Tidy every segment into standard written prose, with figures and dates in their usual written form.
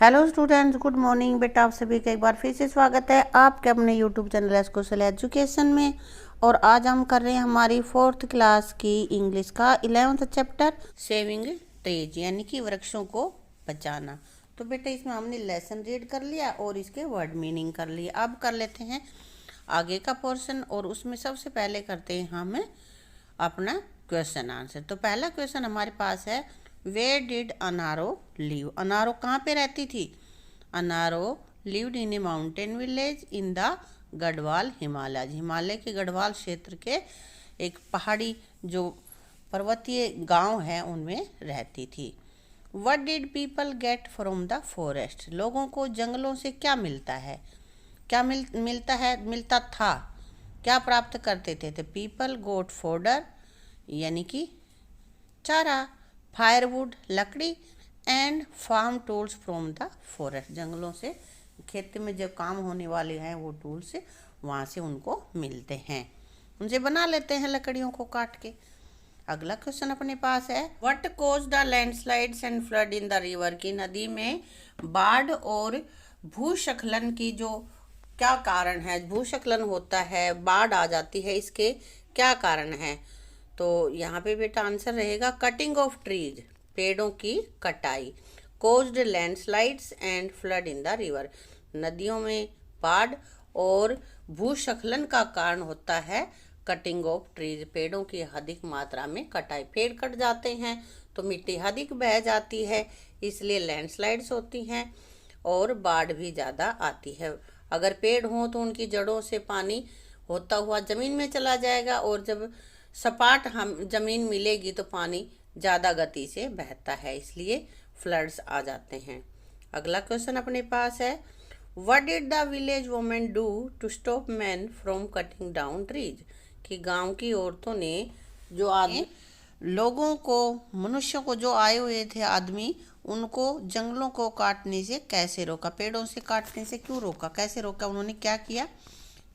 Hello students, good morning. बेटा आप सभी का एक बार फिर से स्वागत है आपके अपने यूट्यूब चैनल एस्कोसल एजुकेशन में। और आज हम कर रहे हैं हमारी 4th क्लास की इंग्लिश का 11th चैप्टर सेविंग ट्रीज, यानी कि वृक्षों को बचाना। तो बेटा इसमें हमने लेसन रीड कर लिया और इसके वर्ड मीनिंग कर लिया। अब कर लेते हैं आगे का पोर्शन, और उसमें सबसे पहले करते हैं हम अपना क्वेश्चन आंसर। तो पहला क्वेश्चन हमारे पास है, where did Anaro live. Anaro कहाँ पे रहती थी? Anaro lived in a mountain village in the Garhwal Himalaya. Himalaya के गढ़वाल क्षेत्र के एक पहाड़ी जो पर्वतीय गांव है उनमें रहती थी। What did people get from the forest. लोगों को जंगलों से क्या मिलता है? क्या मिलता था, क्या प्राप्त करते थे? तो पीपल गोट फोडर, यानी कि चारा, फायरवुड लकड़ी, and farm tools from the forest. जंगलों से खेत में जो काम होने वाले हैं वो टूल्स वहाँ से उनको मिलते हैं, उनसे बना लेते हैं लकड़ियों को काट के। अगला क्वेश्चन अपने पास है, what cause the landslides and flood in the river. की नदी में बाढ़ और भूस्खलन की जो क्या कारण है? भूस्खलन होता है, बाढ़ आ जाती है, इसके क्या कारण है? तो यहाँ पे बेटा आंसर रहेगा कटिंग ऑफ ट्रीज, पेड़ों की कटाई। Caused landslides and flood in the river. नदियों में बाढ़ और भूस्खलन का कारण होता है कटिंग ऑफ ट्रीज, पेड़ों की अधिक मात्रा में कटाई। पेड़ कट जाते हैं तो मिट्टी अधिक बह जाती है, इसलिए लैंडस्लाइड्स होती हैं और बाढ़ भी ज़्यादा आती है। अगर पेड़ हों तो उनकी जड़ों से पानी होता हुआ ज़मीन में चला जाएगा, और जब सपाट हम जमीन मिलेगी तो पानी ज़्यादा गति से बहता है, इसलिए फ्लड्स आ जाते हैं। अगला क्वेश्चन अपने पास है, what did the village women do to stop men from cutting down trees. कि गांव की औरतों ने जो आदमी लोगों को, मनुष्यों को, जो आए हुए थे आदमी, उनको जंगलों को काटने से कैसे रोका? पेड़ों से काटने से क्यों रोका, कैसे रोका, उन्होंने क्या किया?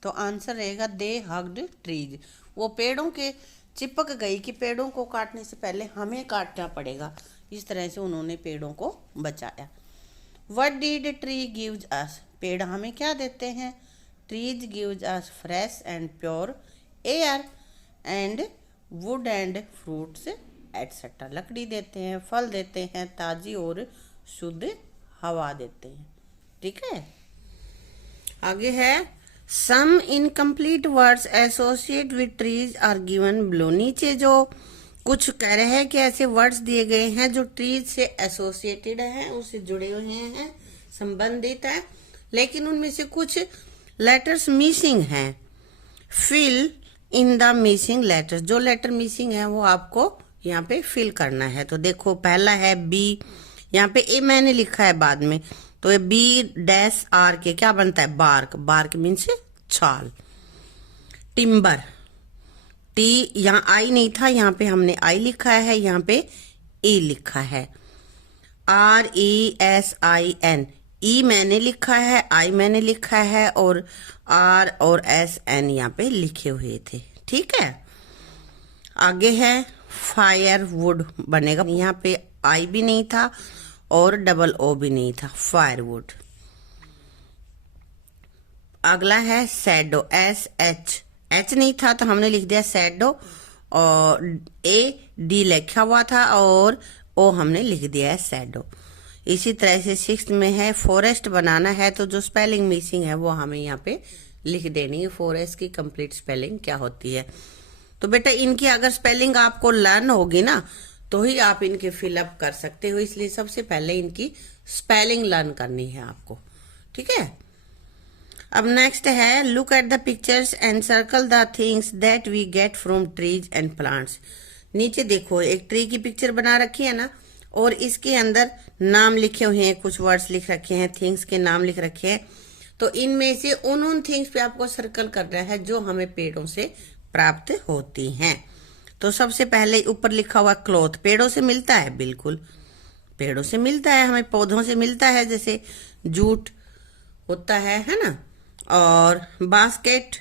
तो आंसर रहेगा दे हग्ड ट्रीज। वो पेड़ों के चिपक गई कि पेड़ों को काटने से पहले हमें काटना पड़ेगा, इस तरह से उन्होंने पेड़ों को बचाया। What did tree gives us. पेड़ हमें क्या देते हैं? Trees gives us fresh and pure air and would and fruits etcetera. लकड़ी देते हैं, फल देते हैं, ताज़ी और शुद्ध हवा देते हैं। ठीक है, आगे है, some incomplete words associate with trees are given below. नीचे जो कुछ कह रहे हैं कि ऐसे वर्ड्स दिए गए हैं जो ट्रीज से एसोसिएटेड हैं, उससे जुड़े हुए हैं, संबंधित है, लेकिन उनमें से कुछ लेटर्स मिसिंग हैं। Fill in the missing letters. जो लेटर मिसिंग है वो आपको यहाँ पे फिल करना है। तो देखो, पहला है बी, यहाँ पे ए मैंने लिखा है बाद में, तो ये बी डैश आर के क्या बनता है? बार्क। बार्क मीन्स छाल। टिम्बर, टी, यहाँ आई नहीं था, यहाँ पे हमने आई लिखा है, यहाँ पे ई लिखा है। R E S I N, E मैंने लिखा है, आई मैंने लिखा है, और आर और एस एन यहाँ पे लिखे हुए थे। ठीक है, आगे है फायर वुड बनेगा, यहाँ पे आई भी नहीं था और डबल ओ भी नहीं था, फायरवुड। अगला है सैडो, एस एच, एच नहीं था तो हमने लिख दिया सैडो, और ए डी लिखा हुआ था और ओ हमने लिख दिया है सैडो। इसी तरह से 6th में है फॉरेस्ट बनाना है, तो जो स्पेलिंग मिसिंग है वो हमें यहाँ पे लिख देनी है। फॉरेस्ट की कंप्लीट स्पेलिंग क्या होती है? तो बेटा इनकी अगर स्पेलिंग आपको लर्न होगी ना तो ही आप इनके फिलअप कर सकते हो, इसलिए सबसे पहले इनकी स्पेलिंग लर्न करनी है आपको। ठीक है, अब नेक्स्ट है, look at the pictures and circle the things that we get from trees and plants. नीचे देखो, एक ट्री की पिक्चर बना रखी है ना, और इसके अंदर नाम लिखे हुए हैं, कुछ वर्ड्स लिख रखे हैं, थिंग्स के नाम लिख रखे हैं। तो इनमें से उन थिंग्स पे आपको सर्कल करना है जो हमें पेड़ों से प्राप्त होती हैं। तो सबसे पहले ऊपर लिखा हुआ क्लॉथ, पेड़ों से मिलता है, बिल्कुल पेड़ों से मिलता है, हमें पौधों से मिलता है, जैसे जूट होता है ना। और बास्केट,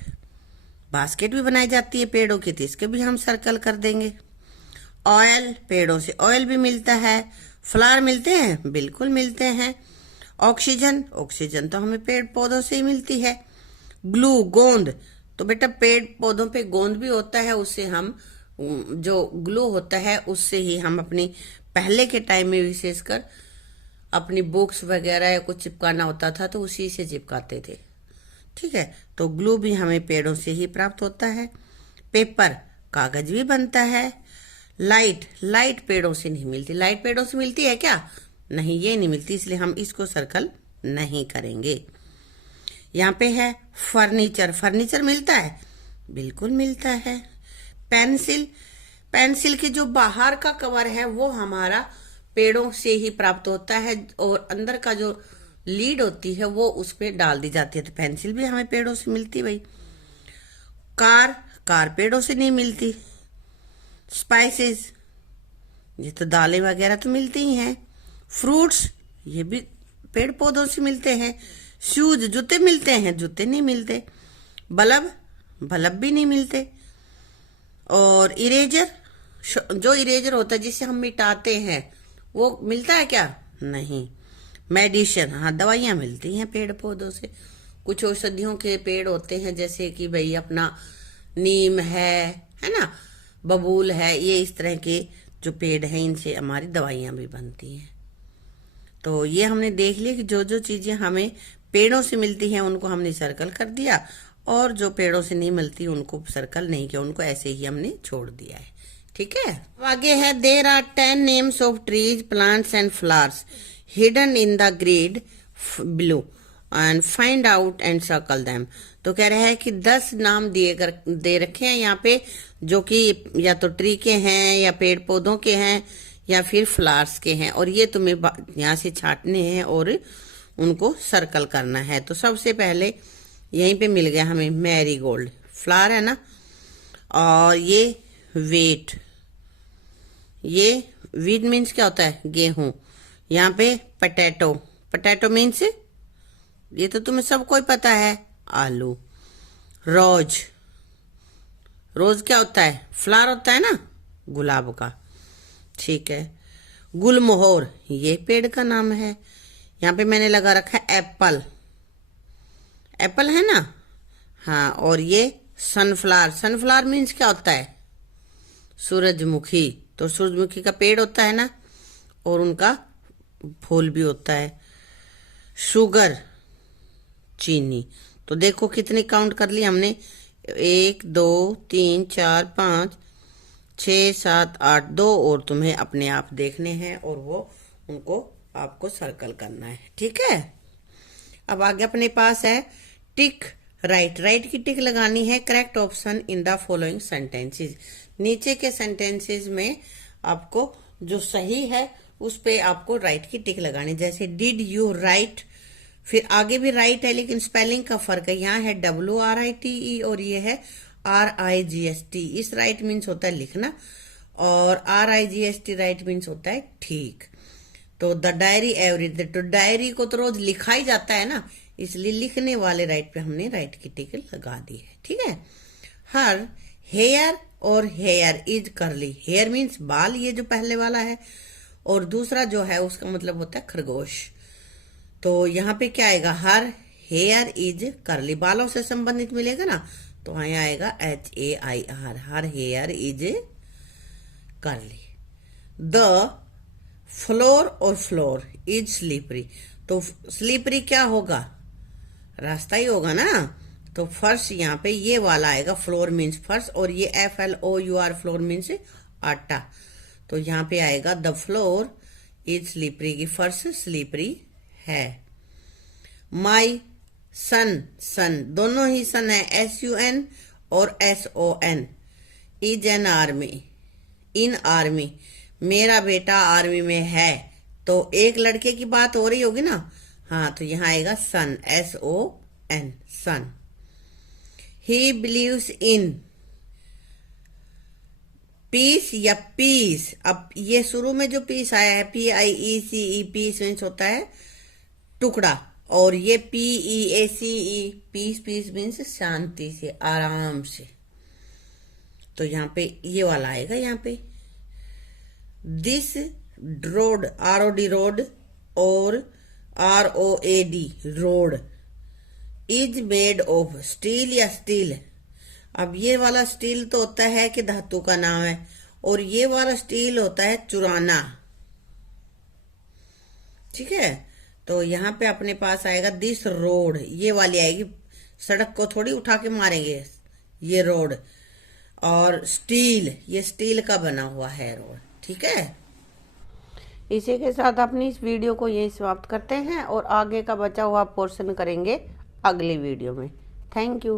बास्केट भी बनाई जाती है पेड़ों की, तो इसके भी हम सर्कल कर देंगे। ऑयल, पेड़ों से ऑयल भी मिलता है। फ्लावर मिलते हैं, बिल्कुल मिलते हैं। ऑक्सीजन, ऑक्सीजन तो हमें पेड़ पौधों से ही मिलती है। ग्लू, गोंद, तो बेटा पेड़ पौधों पे गोंद भी होता है, उससे हम जो ग्लू होता है उससे ही हम अपनी पहले के टाइम में विशेषकर अपनी बुक्स वगैरह या कुछ चिपकाना होता था तो उसी से चिपकाते थे। ठीक है, तो ग्लू भी हमें पेड़ों से ही प्राप्त होता है। पेपर, कागज भी बनता है। लाइट, लाइट पेड़ों से नहीं मिलती। लाइट पेड़ों से मिलती है क्या? नहीं, ये नहीं मिलती, इसलिए हम इसको सर्कल नहीं करेंगे। यहाँ पे है फर्नीचर, फर्नीचर मिलता है, बिल्कुल मिलता है। पेंसिल, पेंसिल के जो बाहर का कवर है वो हमारा पेड़ों से ही प्राप्त होता है और अंदर का जो लीड होती है वो उस पे डाल दी जाती है, तो पेंसिल भी हमें पेड़ों से मिलती भाई। कार, कार पेड़ों से नहीं मिलती। स्पाइसेस, ये तो दालें वगैरह तो मिलती ही हैं। फ्रूट्स, ये भी पेड़ पौधों से मिलते हैं। शूज, जूते मिलते हैं, जूते नहीं मिलते। बल्ब, बल्ब भी नहीं मिलते। और इरेजर, जो इरेजर होता है जिसे हम मिटाते हैं वो मिलता है क्या? नहीं। मेडिसिन, हाँ दवाइयाँ मिलती हैं पेड़ पौधों से। कुछ औषधियों के पेड़ होते हैं जैसे कि भाई अपना नीम है ना, बबूल है, ये इस तरह के जो पेड़ हैं इनसे हमारी दवाइयाँ भी बनती हैं। तो ये हमने देख लिया कि जो जो चीजें हमें पेड़ों से मिलती हैं उनको हमने सर्कल कर दिया और जो पेड़ों से नहीं मिलती उनको सर्कल नहीं किया, उनको ऐसे ही हमने छोड़ दिया है। ठीक है, आगे है there are 10 names of trees, plants and flowers hidden in the grid below and find out and circle them. तो कह रहा है कि 10 नाम दे रखे हैं यहाँ पे जो कि या तो ट्री के हैं या पेड़ पौधों के हैं या फिर फ्लावर्स के हैं और ये तुम्हें यहाँ से छांटने हैं और उनको सर्कल करना है। तो सबसे पहले यहीं पे मिल गया हमें मैरीगोल्ड, फ्लावर है ना, और ये वेट, ये वीट मीन्स क्या होता है? गेहूं। यहाँ पे पटेटो, पटेटो मीन्स ये तो तुम्हें सबको ही पता है, आलू। रोज, रोज क्या होता है? फ्लावर होता है ना गुलाब का। ठीक है, गुलमोहर, ये पेड़ का नाम है। यहाँ पे मैंने लगा रखा है एप्पल, एप्पल है ना, हाँ। और ये सनफ्लावर, सनफ्लावर मीन्स क्या होता है? सूरजमुखी, तो सूरजमुखी का पेड़ होता है ना और उनका फूल भी होता है। शुगर, चीनी। तो देखो कितने काउंट कर लिए हमने, 1 2 3 4 5 6 7 8, 2 और तुम्हें अपने आप देखने हैं और वो उनको आपको सर्कल करना है। ठीक है, अब आगे अपने पास है टिक राइट, राइट की टिक लगानी है। Correct option in the following sentences, नीचे के सेंटेंसेस में आपको जो सही है उस पे आपको राइट की टिक लगानी। जैसे डिड यू राइट, फिर आगे भी राइट है लेकिन स्पेलिंग का फर्क है, यहाँ है WRITE और ये है RIGST। इस राइट मीन्स होता है लिखना और RIGST राइट मीन्स होता है ठीक। तो द डायरी एवरीडे, तो डायरी को तो रोज लिखा ही जाता है ना, इसलिए लिखने वाले राइट पे हमने राइट की टिक लगा दी है। ठीक है, हर हेयर और हेयर इज करली, हेयर मीन्स बाल, ये जो पहले वाला है, और दूसरा जो है उसका मतलब होता है खरगोश। तो यहाँ पे क्या आएगा? हर हेयर इज करली, बालों से संबंधित मिलेगा ना, तो यहाँ आएगा HAIR, हर हेयर इज करली। द फ्लोर और फ्लोर इज स्लीपरी, तो स्लीपरी क्या होगा? रास्ता ही होगा ना। तो फर्श यहाँ पे ये वाला आएगा, फ्लोर मीन्स फर्श, और ये FLOUR फ्लोर मीन्स आटा। तो यहाँ पे आएगा द फ्लोर इज स्लीपरी, की फर्श स्लीपरी है। माई सन, सन दोनों ही सन है, SUN और SON। Is an army, in army, मेरा बेटा आर्मी में है, तो एक लड़के की बात हो रही होगी ना, हाँ, तो यहाँ आएगा sun, SON, sun. He believes in, peace या पीस, अब ये शुरू में जो पीस आया है PIECE, पीस मीन्स होता है टुकड़ा, और ये PEACE, पीस, पीस मीन्स शांति से, आराम से। तो यहाँ पे ये वाला आएगा। यहाँ पे दिस रोड, ROD रोड, और ROAD road. Is made of steel या स्टील। अब ये वाला स्टील तो होता है कि धातु का नाम है, और ये वाला स्टील होता है चुराना। ठीक है, तो यहाँ पे अपने पास आएगा दिस रोड, ये वाली आएगी, सड़क को थोड़ी उठा के मारेंगे, ये रोड। और स्टील, ये स्टील का बना हुआ है रोड। ठीक है, इसी के साथ अपनी इस वीडियो को यही समाप्त करते हैं और आगे का बचा हुआ पोर्शन करेंगे अगली वीडियो में। Thank you.